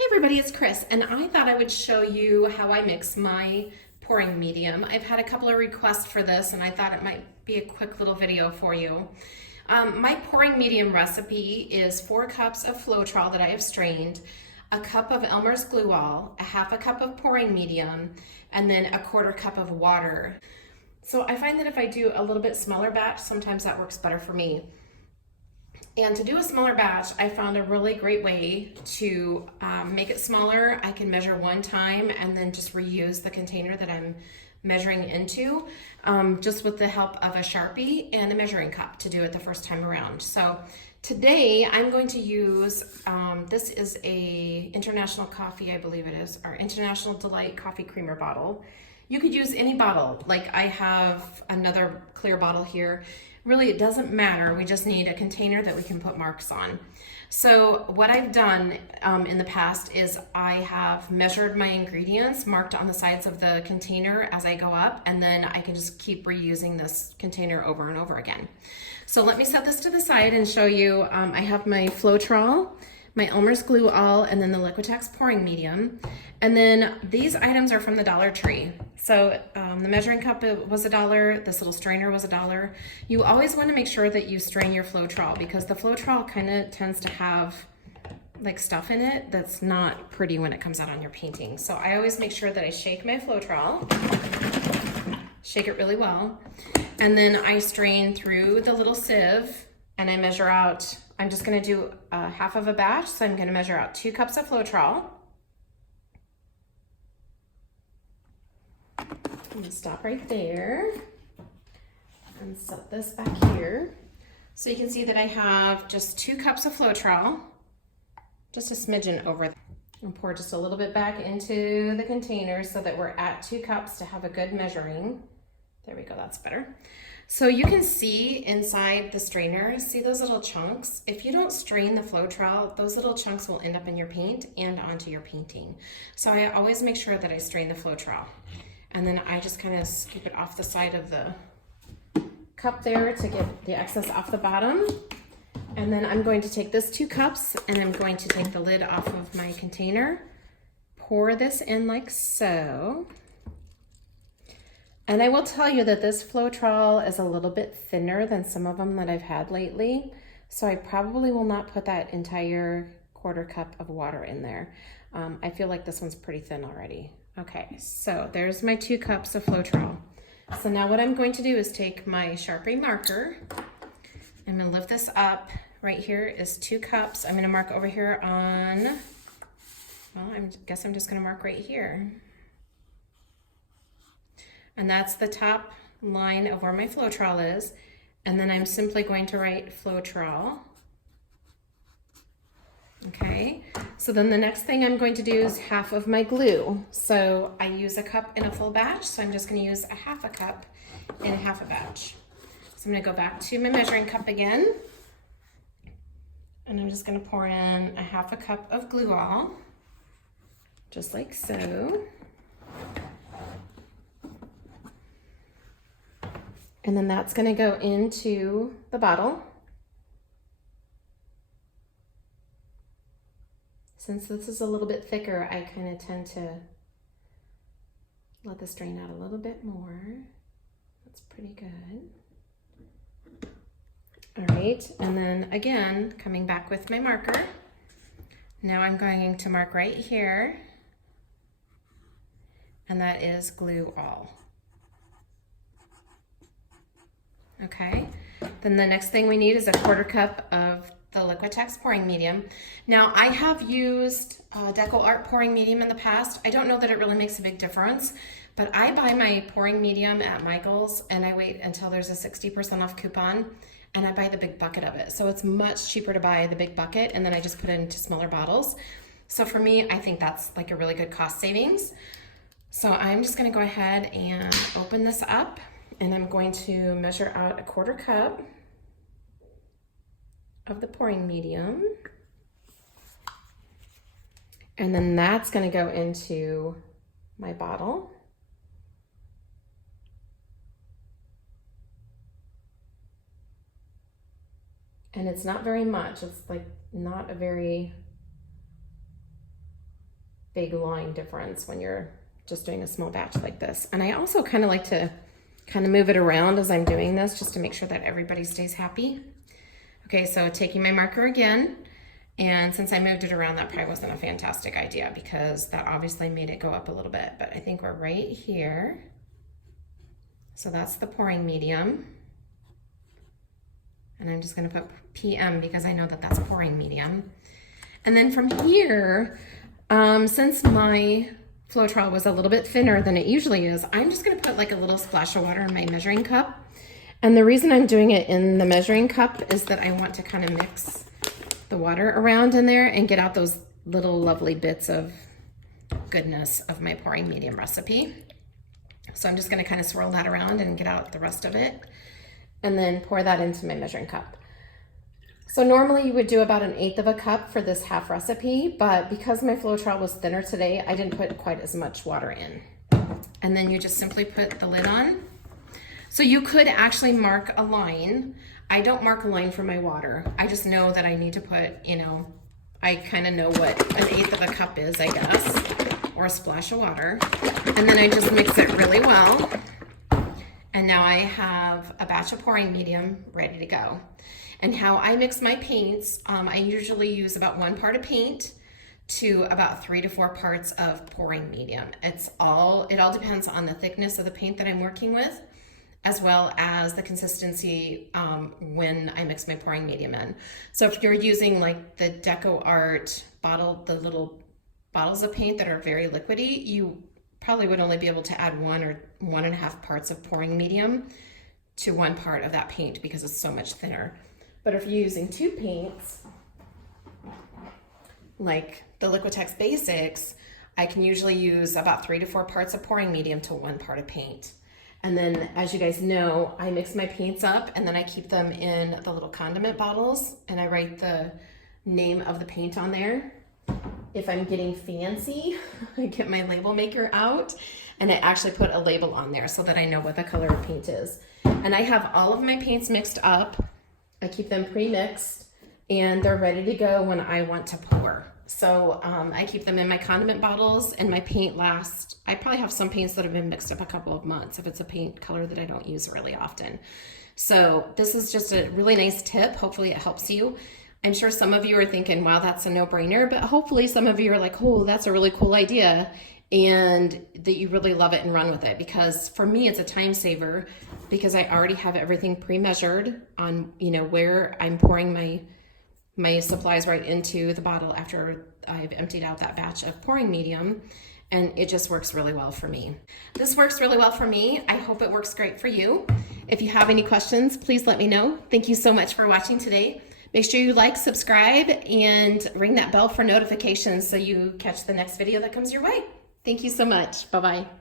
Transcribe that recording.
Hey everybody, it's Chris, and I thought I would show you how I mix my pouring medium. I've had a couple of requests for this, and I thought it might be a quick little video for you. My pouring medium recipe is 4 cups of Floetrol that I have strained, a cup of Elmer's glue all, a half a cup of pouring medium, and then a 1/4 cup of water. So I find that if I do a little bit smaller batch, sometimes that works better for me. And to do a smaller batch, I found a really great way to make it smaller. I can measure one time and then just reuse the container that I'm measuring into, just with the help of a Sharpie and a measuring cup to do it the first time around. So today I'm going to use, this is a International Coffee, I believe it is, or International Delight Coffee Creamer bottle. You could use any bottle. Like I have another clear bottle here. Really, it doesn't matter. We just need a container that we can put marks on. So what I've done in the past is I have measured my ingredients, marked on the sides of the container as I go up, and then I can just keep reusing this container over and over again. So let me set this to the side and show you. I have my Floetrol, my Elmer's glue all, and then the Liquitex pouring medium. And then these items are from the Dollar Tree. So the measuring cup was $1, this little strainer was $1. You always want to make sure that you strain your Floetrol because the Floetrol kind of tends to have like stuff in it that's not pretty when it comes out on your painting. So I always make sure that I shake my Floetrol, shake it really well, and then I strain through the little sieve and I measure out. I'm just going to do half of a batch, so I'm going to measure out 2 cups of Floetrol. I'm going to stop right there and set this back here. So you can see that I have just 2 cups of Floetrol, just a smidgen over. And pour just a little bit back into the container so that we're at 2 cups to have a good measuring. There we go, that's better. So you can see inside the strainer, see those little chunks? If you don't strain the Floetrol, those little chunks will end up in your paint and onto your painting. So I always make sure that I strain the Floetrol. And then I just kind of scoop it off the side of the cup there to get the excess off the bottom. And then I'm going to take this 2 cups and I'm going to take the lid off of my container, pour this in like so. And I will tell you that this Floetrol is a little bit thinner than some of them that I've had lately. So I probably will not put that entire 1/4 cup of water in there. I feel like this one's pretty thin already. Okay, so there's my 2 cups of Floetrol. So now what I'm going to do is take my Sharpie marker. I'm gonna lift this up. Right here is 2 cups. I'm gonna mark over here on, well, I guess I'm just gonna mark right here. And that's the top line of where my Floetrol is. And then I'm simply going to write Floetrol. Okay, so then the next thing I'm going to do is half of my glue. So I use a cup in a full batch, so I'm just gonna use a half a cup in half a batch. So I'm gonna go back to my measuring cup again. And I'm just gonna pour in a half a cup of glue all, just like so. And then that's gonna go into the bottle. Since this is a little bit thicker, I kind of tend to let this drain out a little bit more. That's pretty good. All right, and then again, coming back with my marker. Now I'm going to mark right here, and that is glue all. Okay, then the next thing we need is a 1/4 cup of the Liquitex pouring medium. Now I have used Deco Art pouring medium in the past. I don't know that it really makes a big difference, but I buy my pouring medium at Michael's and I wait until there's a 60% off coupon and I buy the big bucket of it. So it's much cheaper to buy the big bucket and then I just put it into smaller bottles. So for me, I think that's like a really good cost savings. So I'm just gonna go ahead and open this up and I'm going to measure out a 1/4 cup of the pouring medium. And then that's gonna go into my bottle. And it's not very much. It's like not a very big line difference when you're just doing a small batch like this. And I also kind of like to kind of move it around as I'm doing this just to make sure that everybody stays happy. Okay, so taking my marker again, and since I moved it around, that probably wasn't a fantastic idea because that obviously made it go up a little bit, but I think we're right here. So that's the pouring medium. And I'm just gonna put PM because I know that that's pouring medium. And then from here, since my Floetrol was a little bit thinner than it usually is, I'm just gonna put like a little splash of water in my measuring cup. And the reason I'm doing it in the measuring cup is that I want to kind of mix the water around in there and get out those little lovely bits of goodness of my pouring medium recipe. So I'm just gonna kind of swirl that around and get out the rest of it and then pour that into my measuring cup. So normally you would do about 1/8 of a cup for this half recipe, but because my Floetrol was thinner today, I didn't put quite as much water in. And then you just simply put the lid on. So you could actually mark a line. I don't mark a line for my water. I just know that I need to put, you know, I kind of know what 1/8 of a cup is, I guess, or a splash of water. And then I just mix it really well. And now I have a batch of pouring medium ready to go. And how I mix my paints, I usually use about 1 part of paint to about 3 to 4 parts of pouring medium. It all depends on the thickness of the paint that I'm working with, as well as the consistency when I mix my pouring medium in. So if you're using like the Deco Art bottle, the little bottles of paint that are very liquidy, you probably would only be able to add 1 or 1.5 parts of pouring medium to 1 part of that paint because it's so much thinner. But if you're using 2 paints, like the Liquitex Basics, I can usually use about 3 to 4 parts of pouring medium to 1 part of paint. And then, as you guys know, I mix my paints up and then I keep them in the little condiment bottles and I write the name of the paint on there. If I'm getting fancy, I get my label maker out and I actually put a label on there so that I know what the color of paint is. And I have all of my paints mixed up. I keep them pre-mixed and they're ready to go when I want to pour. So I keep them in my condiment bottles and my paint lasts. I probably have some paints that have been mixed up a couple of months if it's a paint color that I don't use really often. So this is just a really nice tip. Hopefully it helps you. I'm sure some of you are thinking, wow, that's a no-brainer, but hopefully some of you are like, oh, that's a really cool idea, and that you really love it and run with it. Because for me, it's a time saver because I already have everything pre-measured on, you know, where I'm pouring my supplies right into the bottle after I've emptied out that batch of pouring medium, and it just works really well for me. This works really well for me. I hope it works great for you. If you have any questions, please let me know. Thank you so much for watching today. Make sure you like, subscribe, and ring that bell for notifications so you catch the next video that comes your way. Thank you so much. Bye-bye.